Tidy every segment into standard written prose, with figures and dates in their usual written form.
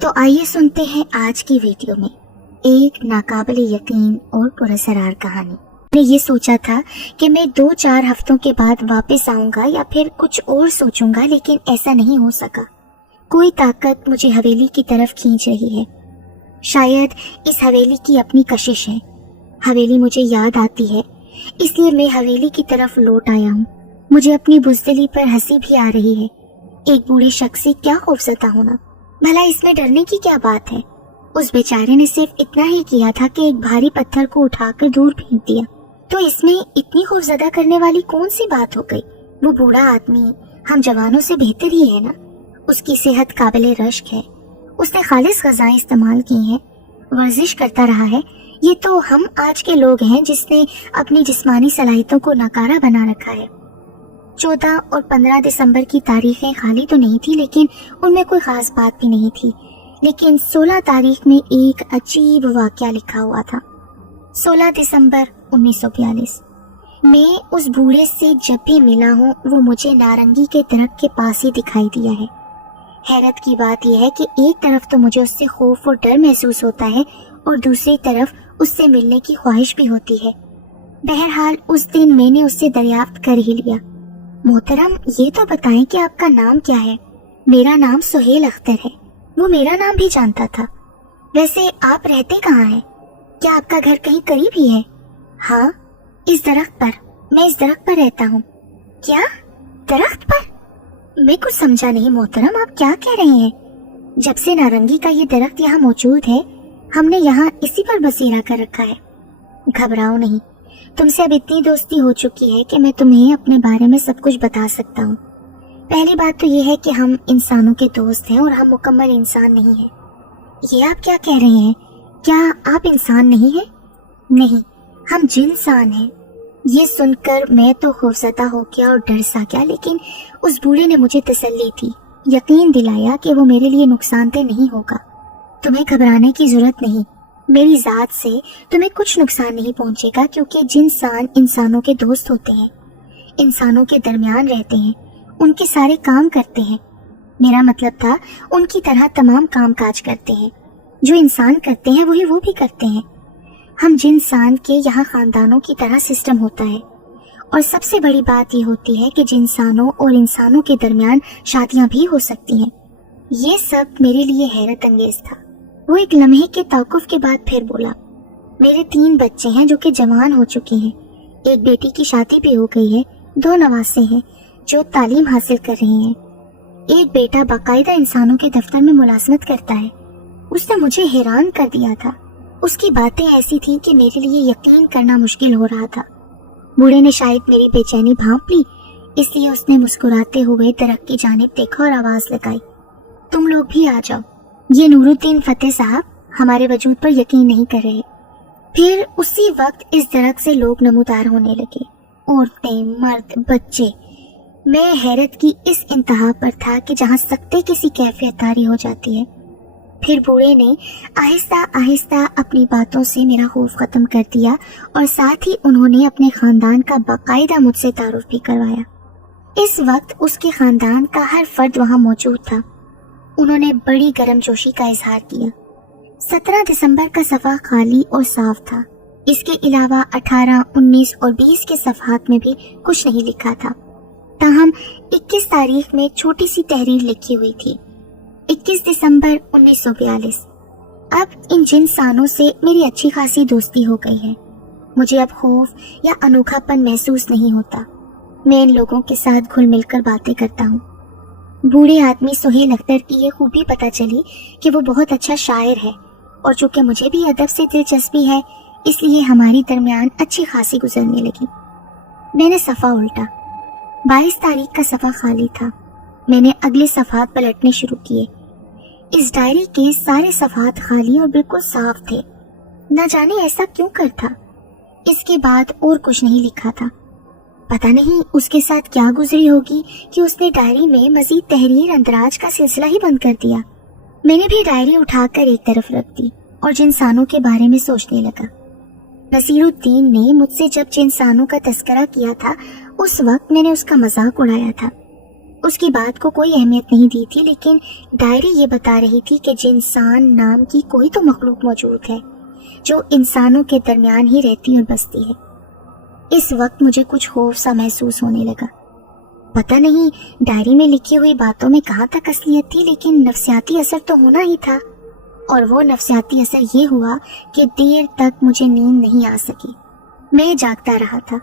तो आइए सुनते हैं आज की वीडियो में एक नाकाबिले यकीन और पुरअसरार कहानी। मैंने ये सोचा था कि मैं 2-4 हफ्तों के बाद वापस आऊंगा या फिर कुछ और सोचूंगा, लेकिन ऐसा नहीं हो सका। कोई ताकत मुझे हवेली की तरफ खींच रही है। शायद इस हवेली की अपनी कशिश है। हवेली मुझे याद आती है, इसलिए मैं हवेली की तरफ लौट आया हूँ। मुझे अपनी बुज़दिली पर हंसी भी आ रही है। एक बूढ़े शख्स से क्या खौफज़दा होना, भला इसमें डरने की क्या बात है। उस बेचारे ने सिर्फ इतना ही किया था कि एक भारी पत्थर को उठाकर दूर फेंक दिया, तो इसमें इतनी खौफज़दा करने वाली कौन सी बात हो गई। वो बूढ़ा आदमी हम जवानों से बेहतर ही है ना। उसकी सेहत काबिले रश्क है, उसने खालिस ग़िज़ाएं इस्तेमाल की हैं, वर्जिश करता रहा है। ये तो हम आज के लोग हैं जिसने अपनी जिस्मानी सलाहियतों को नकारा बना रखा है। 14 और 15 दिसंबर की तारीखें खाली तो नहीं थी, लेकिन उनमें कोई खास बात भी नहीं थी। लेकिन 16 तारीख में एक अजीब वाक़या लिखा हुआ था। 16 दिसंबर 1942। मैं उस बूढ़े से जब भी मिला हूँ वो मुझे नारंगी के दरख्त के पास ही दिखाई दिया है। हैरत की बात यह है कि एक तरफ तो मुझे उससे खौफ और डर महसूस होता है और दूसरी तरफ उससे मिलने की ख्वाहिश भी होती है। बहरहाल उस दिन मैंने उससे दरियाफ्त कर ही लिया। मोहतरम, ये तो बताएं कि आपका नाम क्या है। मेरा नाम सुहेल अख्तर है। वो मेरा नाम भी जानता था। वैसे आप रहते कहाँ हैं? क्या आपका घर कहीं करीब ही है? हाँ, इस दरख्त पर। मैं इस दरख्त पर रहता हूँ। क्या? दरख्त पर? मैं कुछ समझा नहीं मोहतरम, आप क्या कह रहे हैं? जब से नारंगी का ये दरख्त यहाँ मौजूद है, हमने यहाँ इसी पर बसेरा कर रखा है। घबराओ नहीं, तुमसे अब इतनी दोस्ती हो चुकी है कि मैं तुम्हें अपने बारे में सब कुछ बता सकता हूँ। पहली बात तो ये है कि हम इंसानों के दोस्त हैं और हम मुकम्मल इंसान नहीं हैं। ये आप क्या कह रहे हैं? क्या आप इंसान नहीं हैं? नहीं, हम जिनसान हैं। ये सुनकर मैं तो खौफज़दा हो गया और डर सा गया, लेकिन उस बूढ़े ने मुझे तसल्ली दी, यकीन दिलाया कि वो मेरे लिए नुकसानदेह नहीं होगा। तुम्हें घबराने की जरूरत नहीं, मेरी ज़ात से तुम्हें कुछ नुकसान नहीं पहुंचेगा, क्योंकि जिनसान इंसानों के दोस्त होते हैं, इंसानों के दरमियान रहते हैं, उनके सारे काम करते हैं। मेरा मतलब था उनकी तरह तमाम काम काज करते हैं। जो इंसान करते हैं वही वो भी करते हैं। हम जिनसान के यहाँ खानदानों की तरह सिस्टम होता है, और सबसे बड़ी बात ये होती है कि जिनसानों और इंसानों के दरमियान शादियाँ भी हो सकती हैं। ये सब मेरे लिए हैरत अंगेज था। वो एक लम्हे के तौक़ुफ़ के बाद फिर बोला, मेरे 3 बच्चे हैं जो कि जवान हो चुके हैं। एक बेटी की शादी भी हो गई है, 2 नवासे हैं जो तालीम हासिल कर रहे हैं। एक बेटा बाकायदा इंसानों के दफ्तर में मुलाजमत करता है। उसने मुझे हैरान कर दिया था। उसकी बातें ऐसी थीं कि मेरे लिए यकीन करना मुश्किल हो रहा था। बूढ़े ने शायद मेरी बेचैनी भांप ली, इसलिए उसने मुस्कुराते हुए दरख्त की जानिब देखा और आवाज लगाई, तुम लोग भी आ जाओ। ये नूरुद्दीन फतेह साहब हमारे वजूद पर यकीन नहीं कर रहे। फिर उसी वक्त इस दरख्त से लोग नमूदार होने लगे, औरतें, मर्द, बच्चे। मैं हैरत की इस इंतहा पर था कि जहाँ सकते किसी कैफियत तारी हो जाती है। फिर बूढ़े ने आहिस्ता आहिस्ता अपनी बातों से मेरा खौफ खत्म कर दिया और साथ ही उन्होंने अपने खानदान का बाकायदा मुझसे तारुफ भी करवाया। इस वक्त उसके खानदान का हर फर्द वहाँ मौजूद था। उन्होंने बड़ी गर्मजोशी का इजहार किया। 17 दिसंबर का सफ़ा खाली और साफ था। इसके अलावा 18, 19 और 20 के सफ़हात में भी कुछ नहीं लिखा था। ताहम 21 तारीख में छोटी सी तहरीर लिखी हुई थी, 21 दिसंबर 1942। अब इन जिनसानों से मेरी अच्छी खासी दोस्ती हो गई है। मुझे अब खौफ या अनोखापन महसूस नहीं होता। मैं इन लोगों के साथ घुल मिलकर बातें करता हूँ। बूढ़े आदमी सुहेल अख्तर की ये खूबी पता चली कि वो बहुत अच्छा शायर है, और चूंकि मुझे भी अदब से दिलचस्पी है, इसलिए हमारी दरमियान अच्छी खासी गुजरने लगी। मैंने सफ़ा उल्टा। 22 तारीख का सफ़ा खाली था। मैंने अगले सफ़हात पलटने शुरू किए। इस डायरी के सारे सफ़हात खाली और बिल्कुल साफ थे। न जाने ऐसा क्यों कर था। इसके बाद और कुछ नहीं लिखा था। पता नहीं उसके साथ क्या गुजरी होगी कि उसने डायरी में मजीद तहरीर अंदराज का सिलसिला ही बंद कर दिया। मैंने भी डायरी उठाकर एक तरफ रख दी और जिनसानों के बारे में सोचने लगा। नसीरुद्दीन ने मुझसे जब जिनसानों का तस्करा किया था, उस वक्त मैंने उसका मजाक उड़ाया था। उसकी बात को कोई अहमियत नहीं दी थी, लेकिन डायरी ये बता रही थी कि जिंसान नाम की कोई तो मखलूक मौजूद है जो इंसानों के दरमियान ही रहती और बसती है। इस वक्त मुझे कुछ खौफ सा महसूस होने लगा। पता नहीं डायरी में लिखी हुई बातों में कहाँ तक असलियत थी, लेकिन नफ्सियाती असर तो होना ही था। और वो नफ्सियाती असर ये हुआ कि देर तक मुझे नींद नहीं आ सकी। मैं जागता रहा था।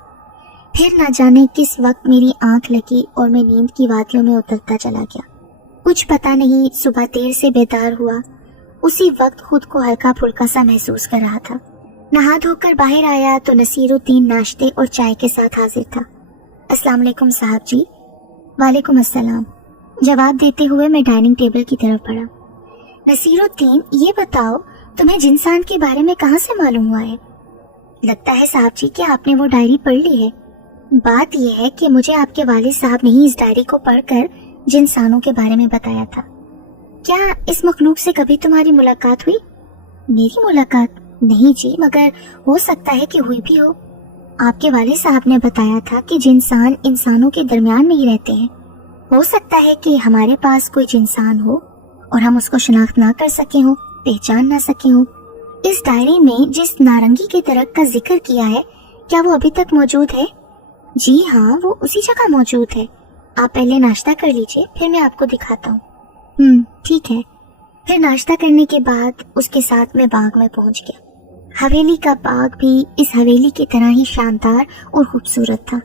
फिर न जाने किस वक्त मेरी आंख लगी और मैं नींद की वादियों में उतरता चला गया। कुछ पता नहीं, सुबह देर से बेदार हुआ। उसी वक्त खुद को हल्का फुल्का सा महसूस कर रहा था। नहा धोकर बाहर आया तो नसीरुद्दीन नाश्ते और चाय के साथ हाजिर था। अस्सलाम वालेकुम साहब जी। वालेकुम अस्सलाम। जवाब देते हुए मैं डाइनिंग टेबल की तरफ बढ़ा। नसीरुद्दीन, ये बताओ तुम्हें जिंसान के बारे में कहाँ से मालूम हुआ है? लगता है साहब जी कि आपने वो डायरी पढ़ ली है। बात यह है कि मुझे आपके वालिद साहब ने ही इस डायरी को पढ़कर जिंसानों के बारे में बताया था। क्या इस मखलूक से कभी तुम्हारी मुलाकात हुई? मेरी मुलाकात? नहीं जी, मगर हो सकता है कि हुई भी हो। आपके वालिद साहब ने बताया था कि जिंसान इंसानों के दरमियान में ही रहते हैं। हो सकता है कि हमारे पास कोई जिंसान हो और हम उसको शनाख्त ना कर सके हो, पहचान ना सके हो। इस डायरी में जिस नारंगी के दरख्त का जिक्र किया है, क्या वो अभी तक मौजूद है? जी हाँ, वो उसी जगह मौजूद है। आप पहले नाश्ता कर लीजिए, फिर मैं आपको दिखाता हूँ। ठीक है। फिर नाश्ता करने के बाद उसके साथ मैं बाग में पहुंच गया। हवेली का बाग भी इस हवेली की तरह ही शानदार और खूबसूरत था।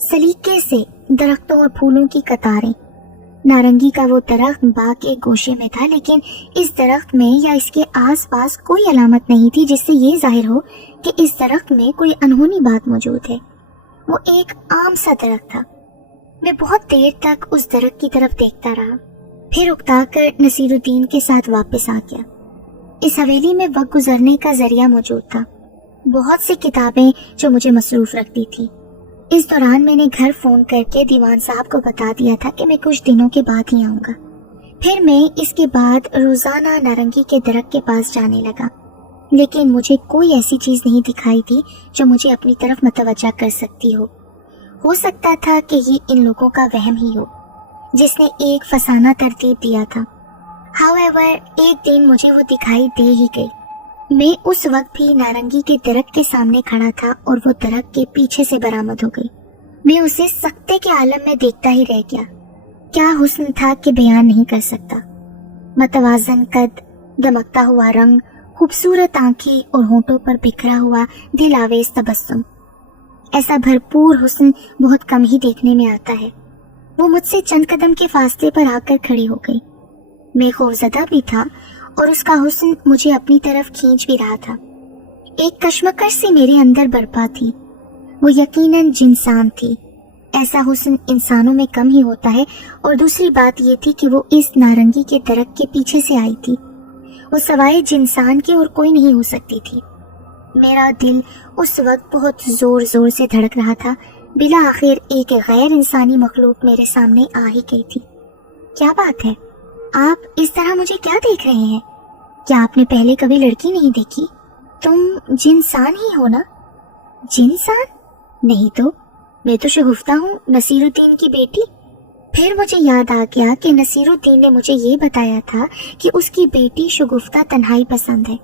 सलीके से दरख्तों और फूलों की कतारें। नारंगी का वो दरख्त बाग के गोशे में था, लेकिन इस दरख्त में या इसके आसपास कोई अलामत नहीं थी जिससे ये जाहिर हो कि इस दरख्त में कोई अनहोनी बात मौजूद है। वो एक आम सा दरख्त था। मैं बहुत देर तक उस दरख्त की तरफ देखता रहा, फिर उकताकर नसीरुद्दीन के साथ वापस आ गया। इस हवेली में वक्त गुजरने का जरिया मौजूद था। बहुत सी किताबें जो मुझे मसरूफ रखती थी। इस दौरान मैंने घर फोन करके दीवान साहब को बता दिया था कि मैं कुछ दिनों के बाद ही आऊंगा। फिर मैं इसके बाद रोजाना नारंगी के दरख्त के पास जाने लगा, लेकिन मुझे कोई ऐसी चीज नहीं दिखाई थी जो मुझे अपनी तरफ मतवज्जा कर सकती हो सकता था कि ये इन लोगों का वहम ही हो जिसने एक फसाना तरतीब दिया था। हाउएवर, एक दिन मुझे वो दिखाई दे ही गई। मैं उस वक्त भी नारंगी के दरख्त के सामने खड़ा था और वो दरख्त के पीछे से बरामद हो गई। मैं उसे सख्ते के आलम में देखता ही रह गया। क्या हुस्न था कि बयान नहीं कर सकता। मतवाजन कद, दमकता हुआ रंग, खूबसूरत आंखें और होंठों पर बिखरा हुआ दिल आवेज तबस्सुम। ऐसा भरपूर हुस्न बहुत कम ही देखने में आता है। वो मुझसे चंद कदम के फासले पर आकर खड़ी हो गई। मैं खौफजदा भी था और उसका हुस्न मुझे अपनी तरफ खींच भी रहा था। एक कश्मकश सी मेरे अंदर बरपा थी। वो यकीनन जिंसान थी। ऐसा हुस्न इंसानों में कम ही होता है। और दूसरी बात ये थी कि वो इस नारंगी के दरख्त के पीछे से आई थी। वो सवाए जिंसान के और कोई नहीं हो सकती थी। मेरा दिल उस वक्त बहुत जोर जोर से धड़क रहा था। बिला आखिर एक गैर इंसानी मखलूक मेरे सामने आ ही गई थी। क्या बात है, आप इस तरह मुझे क्या देख रहे हैं? क्या आपने पहले कभी लड़की नहीं देखी? तुम जिंसान ही हो ना? जिंसान? नहीं तो, मैं तो शगुफ्ता हूँ, नसीरुद्दीन की बेटी। फिर मुझे याद आ गया कि नसीरुद्दीन ने मुझे ये बताया था कि उसकी बेटी शगुफ्ता तन्हाई पसंद है।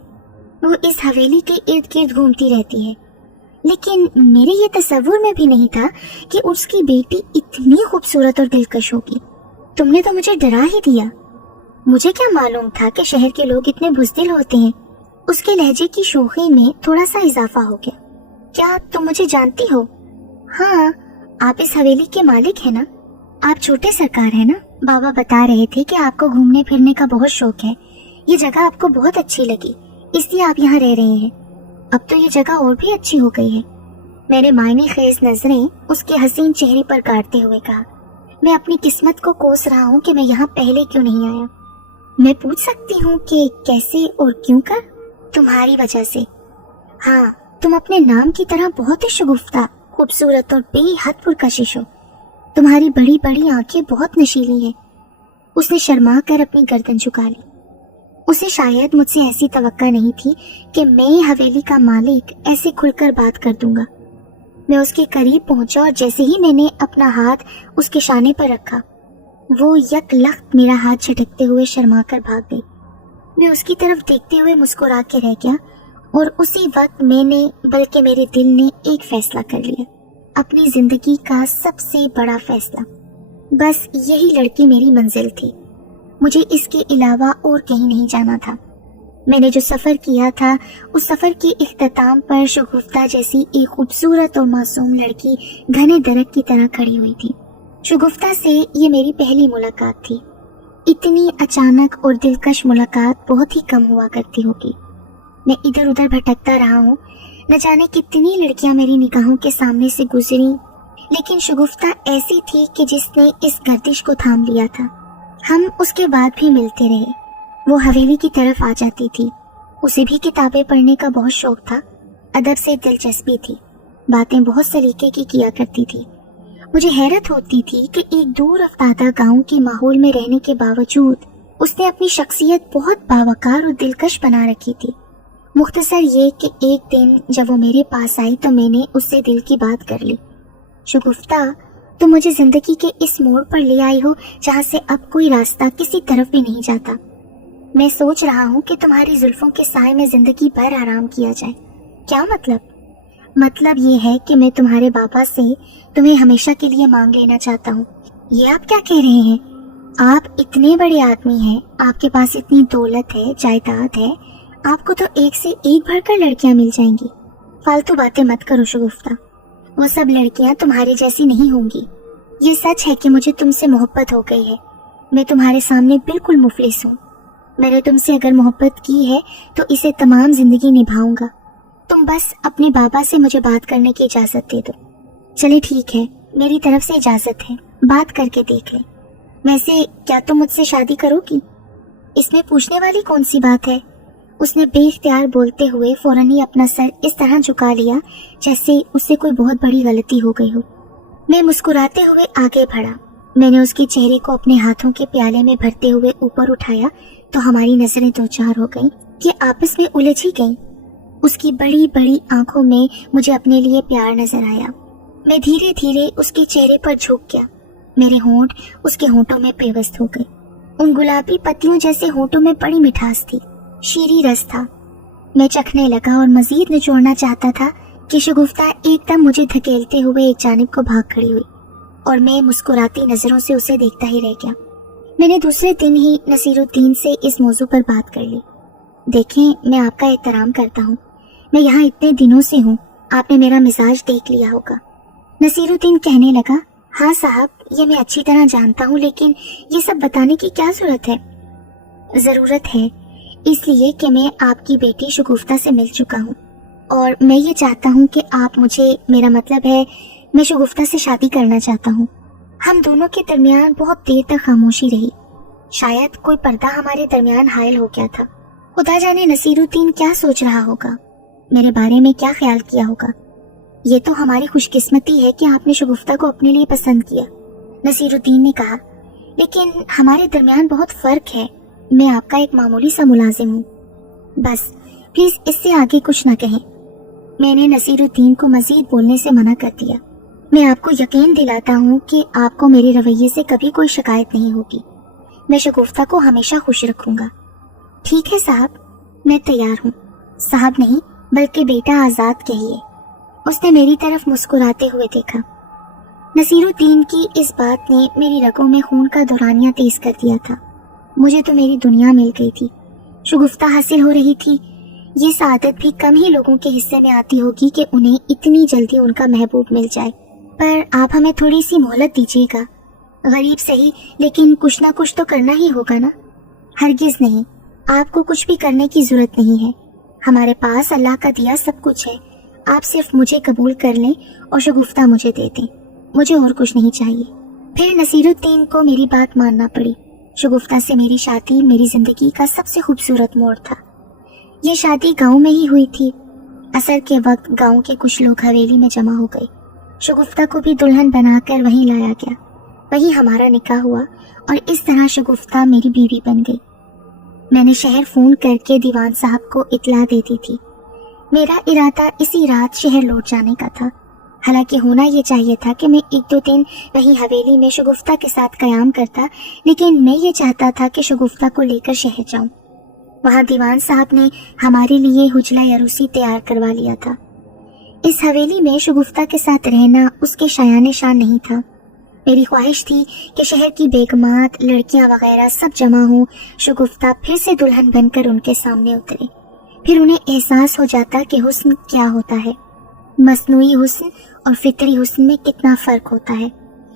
वो इस हवेली के इर्द गिर्द घूमती रहती है। लेकिन मेरे ये तसव्वुर में भी नहीं था कि उसकी बेटी इतनी खूबसूरत और दिलकश होगी। तुमने तो मुझे डरा ही दिया। मुझे क्या मालूम था कि शहर के लोग इतने बुज़दिल होते हैं। उसके लहजे की शोखी में थोड़ा सा इजाफा हो गया। क्या तुम मुझे जानती हो? हाँ, आप इस हवेली के मालिक हैं ना? आप छोटे सरकार हैं ना? बाबा बता रहे थे कि आपको घूमने फिरने का बहुत शौक है। ये जगह आपको बहुत अच्छी लगी, इसलिए आप यहाँ रह रहे हैं। अब तो ये जगह और भी अच्छी हो गई है। मैंने मायने खेज नजरें उसके हसीन चेहरे पर गाड़ते हुए कहा, मैं अपनी किस्मत को कोस रहा हूँ कि मैं यहाँ पहले क्यों नहीं आया। मैं पूछ सकती हूँ कि कैसे और क्यों कर? तुम्हारी वजह से। हाँ, तुम अपने नाम की तरह बहुत ही शगुफ्ता, खूबसूरत और बेहद पुरकशिश हो। तुम्हारी बड़ी बड़ी आंखें बहुत नशीली हैं। उसने शर्मा कर अपनी गर्दन झुका ली। उसे शायद मुझसे ऐसी तवक्का नहीं थी कि मैं हवेली का मालिक ऐसे खुलकर बात कर दूंगा। मैं उसके करीब पहुंचा और जैसे ही मैंने अपना हाथ उसके शाने पर रखा, वो यकलख्त मेरा हाथ झटकते हुए शर्मा कर भाग गई। मैं उसकी तरफ देखते हुए मुस्कुरा के रह गया और उसी वक्त मैंने बल्कि मेरे दिल ने एक फैसला कर लिया, अपनी जिंदगी का सबसे बड़ा फैसला। बस यही लड़की मेरी मंजिल थी, मुझे इसके अलावा और कहीं नहीं जाना था। मैंने जो सफ़र किया था उस सफ़र के इख्तिताम पर शगुफ्ता जैसी एक खूबसूरत और मासूम लड़की घने दरख्त की तरह खड़ी हुई थी। शगुफ्ता से ये मेरी पहली मुलाकात थी। इतनी अचानक और दिलकश मुलाकात बहुत ही कम हुआ करती होगी। मैं इधर उधर भटकता रहा हूँ, न जाने कितनी लड़कियां मेरी निगाहों के सामने से गुजरी, लेकिन शगुफ्ता ऐसी थी कि जिसने इस गर्दिश को थाम लिया था। हम उसके बाद भी मिलते रहे। वो हवेली की तरफ आ जाती थी। उसे भी किताबें पढ़ने का बहुत शौक था, अदब से दिलचस्पी थी, बातें बहुत सलीके की किया करती थी। मुझे हैरत होती थी कि एक दूर अफ्तादा गांव के माहौल में रहने के बावजूद उसने अपनी शख्सियत बहुत बावकार और दिलकश बना रखी थी। मुख्तसर ये कि एक दिन जब वो मेरे पास आई तो मैंने उससे दिल की बात कर ली। शगुफ्ता, तुम मुझे जिंदगी के इस मोड़ पर ले आई हो जहाँ से अब कोई रास्ता किसी तरफ भी नहीं जाता। मैं सोच रहा हूँ कि तुम्हारी जुल्फों के साए में जिंदगी भर आराम किया जाए। क्या मतलब? मतलब ये है कि मैं तुम्हारे बाबा से तुम्हें हमेशा के लिए मांग लेना चाहता हूँ। ये आप क्या कह रहे हैं? आप इतने बड़े आदमी हैं, आपके पास इतनी दौलत है, जायदाद है, आपको तो एक से एक भरकर लड़कियां मिल जाएंगी। फालतू बातें मत करो शगुफ्ता, वो सब लड़कियां तुम्हारे जैसी नहीं होंगी। ये सच है कि मुझे तुमसे मोहब्बत हो गई है। मैं तुम्हारे सामने बिल्कुल मुफलिस हूँ। मैंने तुमसे अगर मोहब्बत की है तो इसे तमाम जिंदगी निभाऊंगा। तुम बस अपने बाबा से मुझे बात करने की इजाजत दे दो। चले ठीक है, मेरी तरफ से इजाजत है, बात करके देख ले। वैसे क्या तुम मुझसे शादी करोगी? इसमें पूछने वाली कौन सी बात है? उसने बेइख्तियार बोलते हुए फौरन ही अपना सर इस तरह झुका लिया जैसे उससे कोई बहुत बड़ी गलती हो गई हो। मैं मुस्कुराते हुए आगे बढ़ा। मैंने उसके चेहरे को अपने हाथों के प्याले में भरते हुए ऊपर उठाया तो हमारी नजरें दो चार हो गईं कि आपस में उलझ ही गईं। उसकी बड़ी बड़ी आंखों में मुझे अपने लिए प्यार नजर आया। मैं धीरे धीरे उसके चेहरे पर झुक गया। मेरे होंठ उसके होंठों में पेवस्त हो गए। उन गुलाबी पत्तियों जैसे होंठों में बड़ी मिठास थी, शीरी रस था। मैं चखने लगा और मजीद निचोड़ना चाहता था कि शगुफ्ता एकदम मुझे धकेलते हुए एक जानिब को भाग खड़ी हुई और मैं मुस्कुराती नजरों से उसे देखता ही रह गया। मैंने दूसरे दिन ही नसीरुद्दीन से इस मौजू पर बात कर ली। देखें, मैं आपका एहतराम करता हूँ, मैं यहाँ इतने दिनों से हूँ, आपने मेरा मिजाज देख लिया होगा। नसीरुद्दीन कहने लगा, हाँ साहब, ये मैं अच्छी तरह जानता हूँ, लेकिन ये सब बताने की क्या जरूरत है? जरूरत है इसलिए कि मैं आपकी बेटी शगुफ्ता से मिल चुका हूँ और मैं ये चाहता हूँ कि आप मुझे, मेरा मतलब है मैं शगुफ्ता से शादी करना चाहता हूँ। हम दोनों के दरमियान बहुत देर तक खामोशी रही। शायद कोई पर्दा हमारे दरमियान हायल हो गया था। खुदा जाने नसीरुद्दीन क्या सोच रहा होगा, मेरे बारे में क्या ख्याल किया होगा। ये तो हमारी खुशकिस्मती है कि आपने शगुफ्ता को अपने लिए पसंद किया, नसीरुद्दीन ने कहा, लेकिन हमारे दरमियान बहुत फर्क है। मैं आपका एक मामूली सा मुलाजिम हूँ। बस प्लीज इससे आगे कुछ न कहें। मैंने नसीरुद्दीन को मजीद बोलने से मना कर दिया। मैं आपको यकीन दिलाता हूँ कि आपको मेरे रवैये से कभी कोई शिकायत नहीं होगी। मैं शगुफ्ता को हमेशा खुश रखूंगा। ठीक है साहब, मैं तैयार हूँ। साहब नहीं बल्कि बेटा आजाद कहिए। उसने मेरी तरफ मुस्कुराते हुए देखा। नसीरुद्दीन की इस बात ने मेरी रगों में खून का दौरानिया तेज कर दिया था। मुझे तो मेरी दुनिया मिल गई थी, शगुफ्ता हासिल हो रही थी। ये सादत भी कम ही लोगों के हिस्से में आती होगी कि उन्हें इतनी जल्दी उनका महबूब मिल जाए। पर आप हमें थोड़ी सी मोहलत दीजिएगा। गरीब सही, लेकिन कुछ ना कुछ तो करना ही होगा ना। हरगिज नहीं, आपको कुछ भी करने की जरूरत नहीं है। हमारे पास अल्लाह का दिया सब कुछ है। आप सिर्फ मुझे कबूल कर लें और शगुफ्ता मुझे दे दें। मुझे और कुछ नहीं चाहिए। फिर नसीरुद्दीन को मेरी बात मानना पड़ी। शगुफ्ता से मेरी शादी मेरी जिंदगी का सबसे खूबसूरत मोड़ था। ये शादी गांव में ही हुई थी। असर के वक्त गांव के कुछ लोग हवेली में जमा हो गए। शगुफ्ता को भी दुल्हन बनाकर वहीं लाया गया। वहीं हमारा निकाह हुआ और इस तरह शगुफ्ता मेरी बीवी बन गई। मैंने शहर फोन करके दीवान साहब को इत्तला दे दी थी। मेरा इरादा इसी रात शहर लौट जाने का था। हालांकि होना ये चाहिए था कि मैं 1-2 दिन वहीं हवेली में शगुफ्ता के साथ कयाम करता, लेकिन मैं ये चाहता था कि शगुफ्ता को लेकर शहर जाऊं। वहां दीवान साहब ने हमारे लिए हुजला अरूसी तैयार करवा लिया था। इस हवेली में शगुफ्ता के साथ रहना उसके शायाने शान नहीं था। मेरी ख्वाहिश थी कि शहर की बेगमात, लड़कियां वगैरह सब जमा हों, शगुफ्ता फिर से दुल्हन बनकर उनके सामने उतरे। फिर उन्हें एहसास हो जाता कि हुस्न क्या होता है, मसनूई हुस्न और फितरी हुस्न में कितना फर्क होता है।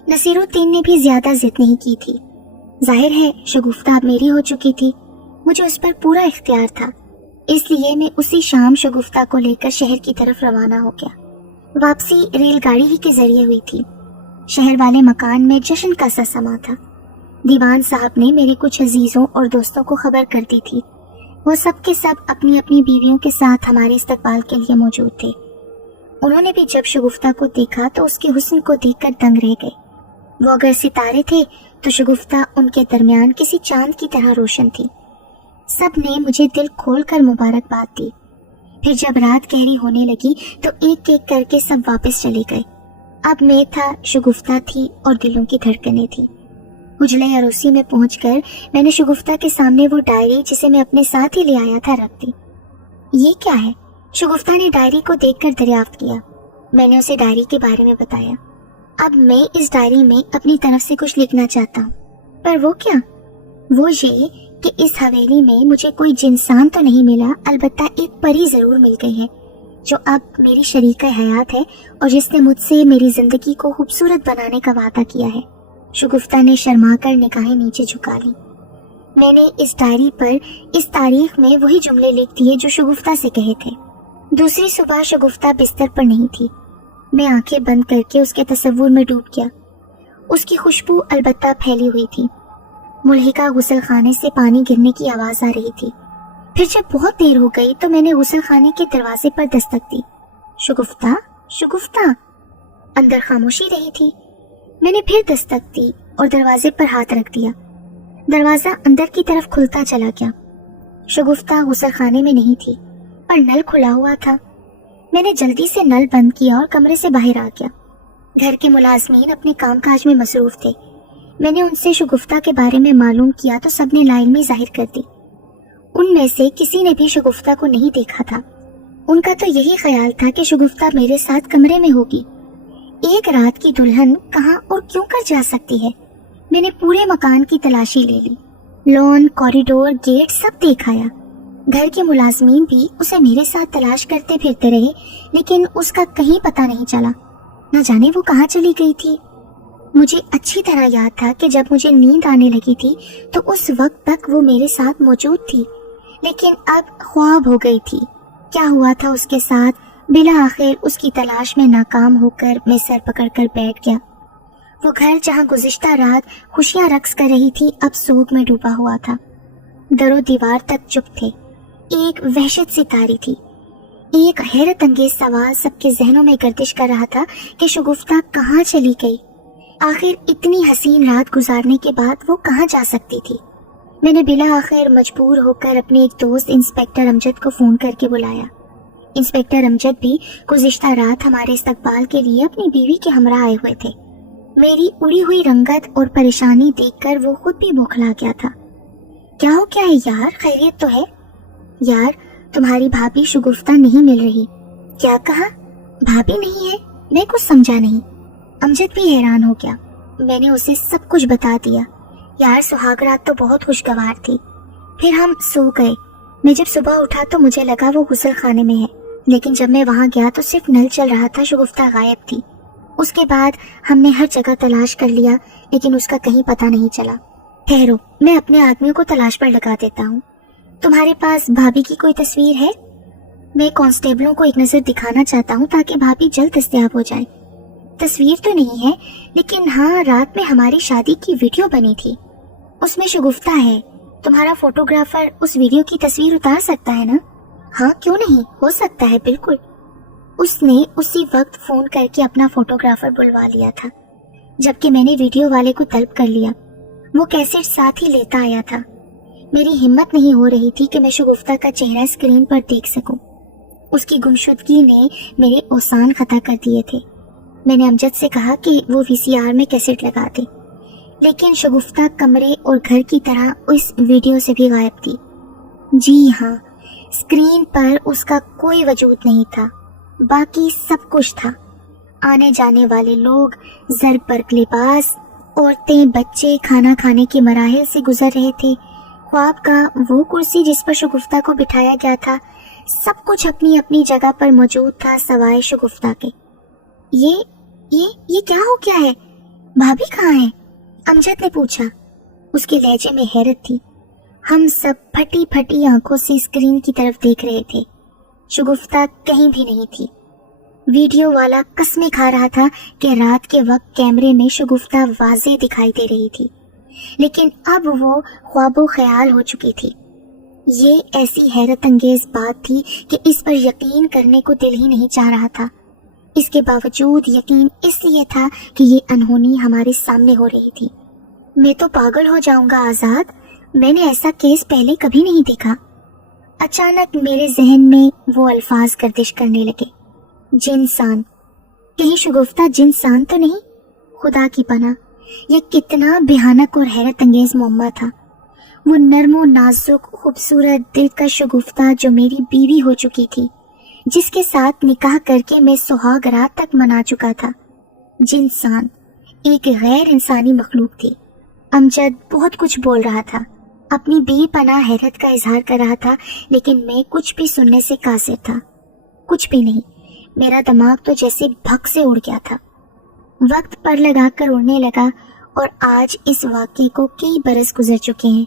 नसीरुद्दीन ने भी ज्यादा जिद नहीं की थी। जाहिर है शगुफ्ता अब मेरी हो चुकी थी, मुझे उस पर पूरा इख्तियार था, इसलिए मैं उसी शाम शगुफ्ता को लेकर शहर की तरफ रवाना हो गया। वापसी रेलगाड़ी ही के जरिए हुई थी। शहर वाले मकान में जश्न का सा समा था। दीवान साहब ने मेरे कुछ अजीजों और दोस्तों को खबर कर दी थी। वो सब के सब अपनी अपनी बीवियों के साथ हमारे इस्तकबाल के लिए मौजूद थे। उन्होंने भी जब शगुफ्ता को देखा तो उसके हुस्न को देखकर दंग रह गए। वो अगर सितारे थे तो शगुफ्ता उनके दरमियान किसी चांद की तरह रोशन थी। सब ने मुझे दिल खोलकर मुबारकबाद दी। फिर जब रात गहरी होने लगी तो एक एक करके सब वापस चले गए। अब मैं था, शगुफ्ता थी और दिलों की धड़कनें थी। हुजले अरूसी में पहुंचकर मैंने शगुफ्ता के सामने वो डायरी जिसे मैं अपने साथ ही ले आया था रख दी। ये क्या है? शगुफ्ता ने डायरी को देखकर दरियाफ्त किया। मैंने उसे डायरी के बारे में बताया। अब मैं इस डायरी में अपनी तरफ से कुछ लिखना चाहता हूँ। पर वो क्या? वो ये कि इस हवेली में मुझे कोई जिंसान तो नहीं मिला, अलबत्ता एक परी जरूर मिल गई है जो अब मेरी शरीका हयात है और जिसने मुझसे मेरी जिंदगी को खूबसूरत बनाने का वादा किया है। शगुफ्ता ने शर्माकर निगाहें नीचे झुका ली। मैंने इस डायरी पर इस तारीख में वही जुमले लिख दिए जो शगुफ्ता से कहे थे। दूसरी सुबह शगुफ्ता बिस्तर पर नहीं थी। मैं आंखें बंद करके उसके तस्वुर में डूब गया। उसकी खुशबू अलबत्ता फैली हुई थी। मुल्हिका गुसल खाने से पानी गिरने की आवाज आ रही थी। फिर जब बहुत देर हो गई तो मैंने गुसल खाने के दरवाजे पर दस्तक दी। शगुफ्ता, शगुफ्ता। अंदर खामोशी रही थी। मैंने फिर दस्तक दी और दरवाजे पर हाथ रख दिया। दरवाजा अंदर की तरफ खुलता चला गया। शगुफ्ता गुसल खाने में नहीं थी, पर नल खुला हुआ था। मैंने जल्दी से नल बंद किया और कमरे से बाहर आ गया। घर के मुलाजमीन अपने कामकाज में मसरूफ थे। मैंने उनसे शगुफ्ता के बारे में मालूम किया तो सबने लाइल्मी जाहिर कर दी। उनमें से किसी ने भी शगुफ्ता को नहीं देखा था। उनका तो यही ख्याल था कि शगुफ्ता मेरे साथ कमरे में होगी। एक रात की दुल्हन कहाँ और क्यों कर जा सकती है? मैंने पूरे मकान की तलाशी ले ली। लॉन, कॉरिडोर, गेट सब देखाया। घर के मुलाजमीन भी उसे मेरे साथ तलाश करते फिरते रहे, लेकिन उसका कहीं पता नहीं चला। न जाने वो कहाँ चली गई थी। मुझे अच्छी तरह याद था कि जब मुझे नींद आने लगी थी तो उस वक्त तक वो मेरे साथ मौजूद थी, लेकिन अब ख्वाब हो गई थी। क्या हुआ था उसके साथ? बिला आखिर उसकी तलाश में नाकाम होकर मैं सर पकड़कर बैठ गया। वो घर जहाँ गुज़िश्ता रात खुशियां रक्स कर रही थी अब सोग में डूबा हुआ था। दरो दीवार तक चुप थे। एक वहशत सी तारी थी। एक हैरत अंगेज सवाल सबके जहनों में गर्दिश कर रहा था कि शगुफ्ता कहाँ चली गई। आखिर इतनी हसीन रात गुजारने के बाद वो कहाँ जा सकती थी। मैंने बिला आखिर मजबूर होकर अपने एक दोस्त इंस्पेक्टर अमजद को फोन करके बुलाया। इंस्पेक्टर अमजद भी गुज़िश्ता रात हमारे इस्तकबाल के लिए अपनी बीवी के हमरा आए हुए थे। मेरी उड़ी हुई रंगत और परेशानी देखकर वो खुद भी बौखला गया था। क्या हो गया है यार, खैरियत तो है? यार, तुम्हारी भाभी शगुफ्ता नहीं मिल रही। क्या कहा? भाभी नहीं है? मैं कुछ समझा नहीं। अमजद भी हैरान हो गया। मैंने उसे सब कुछ बता दिया। यार, सुहाग रात तो बहुत खुशगवार थी। फिर हम सो गए। मैं जब सुबह उठा तो मुझे लगा वो गुसल खाने में है, लेकिन जब मैं वहां गया तो सिर्फ नल चल रहा था। शगुफ्ता गायब थी। उसके बाद हमने हर जगह तलाश कर लिया, लेकिन उसका कहीं पता नहीं चला। ठहरो, मैं अपने आदमियों को तलाश पर लगा देता हूँ। तुम्हारे पास भाभी की कोई तस्वीर है? मैं कांस्टेबलों को एक नजर दिखाना चाहता हूँ ताकि भाभी जल्द दस्तयाब हो जाए। तस्वीर तो नहीं है, लेकिन हाँ, रात में हमारी शादी की वीडियो बनी थी, उसमें शगुफ्ता है। तुम्हारा फोटोग्राफर उस वीडियो की तस्वीर उतार सकता है ना? हाँ, क्यों नहीं, हो सकता है, बिल्कुल। उसने उसी वक्त फोन करके अपना फोटोग्राफर बुलवा लिया था, जबकि मैंने वीडियो वाले को तलब कर लिया। वो कैसेट साथ ही लेता आया था। मेरी हिम्मत नहीं हो रही थी कि मैं शगुफ्ता का चेहरा स्क्रीन पर देख सकूं। उसकी गुमशुदगी ने मेरे औसान खता कर दिए थे। मैंने अमजद से कहा कि वो वीसीआर में कैसेट लगा दे, लेकिन शगुफ्ता कमरे और घर की तरह उस वीडियो से भी गायब थी। जी हाँ, स्क्रीन पर उसका कोई वजूद नहीं था, बाकी सब कुछ था। आने जाने वाले लोग, ज़र बर्क लिबास, औरतें, बच्चे खाना खाने के मराहिल से गुजर रहे थे। ख्वाब का वो कुर्सी जिस पर शगुफ्ता को बिठाया गया था, सब कुछ अपनी अपनी जगह पर मौजूद था सवाए शगुफ्ता के। ये क्या हो गया है? भाभी कहाँ है? अमजद ने पूछा। उसके लहजे में हैरत थी। हम सब फटी फटी आंखों से स्क्रीन की तरफ देख रहे थे। शगुफ्ता कहीं भी नहीं थी। वीडियो वाला कसमें खा रहा था कि रात के वक्त कैमरे में शगुफ्ता वाज़ेह दिखाई दे रही थी, लेकिन अब वो ख्वाबो ख्याल हो चुकी थी। ये ऐसी हैरत अंगेज बात थी कि इस पर यकीन करने को दिल ही नहीं चाह रहा था। इसके बावजूद यकीन इसलिए था कि ये अनहोनी हमारे सामने हो रही थी। मैं तो पागल हो जाऊंगा आजाद, मैंने ऐसा केस पहले कभी नहीं देखा। अचानक मेरे जहन में वो अल्फाज गर्दिश करने लगे। जिनसान, कहीं शगुफ्ता जिनसान तो नहीं? खुदा की पनाह, यह कितना भयानक और हैरत अंगेज मुअम्मा था। वो नर्मो नाजुक खूबसूरत दिलकश शगुफ्ता जो मेरी बीवी हो चुकी थी, जिसके साथ निकाह करके मैं सुहाग रात तक मना चुका था। जिनसान एक गैर इंसानी मखलूक थी। अमजद बहुत कुछ बोल रहा था, अपनी बेपनाह हैरत का इजहार कर रहा था, लेकिन मैं कुछ भी सुनने से कासिर था। कुछ भी नहीं। मेरा दिमाग तो जैसे भग से उड़ गया था। वक्त पर लगाकर उड़ने लगा और आज इस वाक़े को कई बरस गुजर चुके हैं।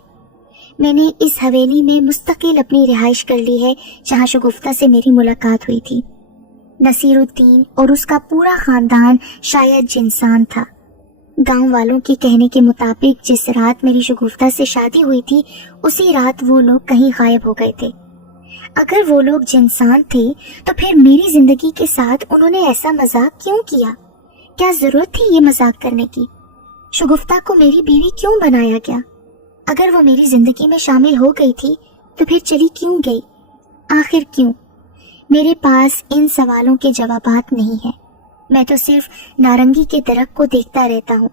मैंने इस हवेली में मुस्तकिल अपनी रिहाइश कर ली है जहाँ शगुफ्ता से मेरी मुलाकात हुई थी। नसीरुद्दीन और उसका पूरा खानदान शायद जिनसान था। गांव वालों के कहने के मुताबिक जिस रात मेरी शगुफ्ता से शादी हुई थी, उसी रात वो लोग कहीं गायब हो गए थे। अगर वो लोग जिनसान थे तो फिर मेरी जिंदगी के साथ उन्होंने ऐसा मजाक क्यों किया? क्या जरूरत थी ये मजाक करने की? शगुफ्ता को मेरी बीवी क्यों बनाया गया? अगर वो मेरी जिंदगी में शामिल हो गई थी तो फिर चली क्यों गई? आखिर क्यों? मेरे पास इन सवालों के जवाबात नहीं है। मैं तो सिर्फ नारंगी के दरख्त को देखता रहता हूँ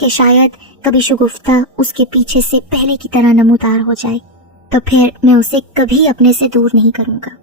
कि शायद कभी शगुफ्ता उसके पीछे से पहले की तरह नमूदार हो जाए, तो फिर मैं उसे कभी अपने से दूर नहीं करूँगा।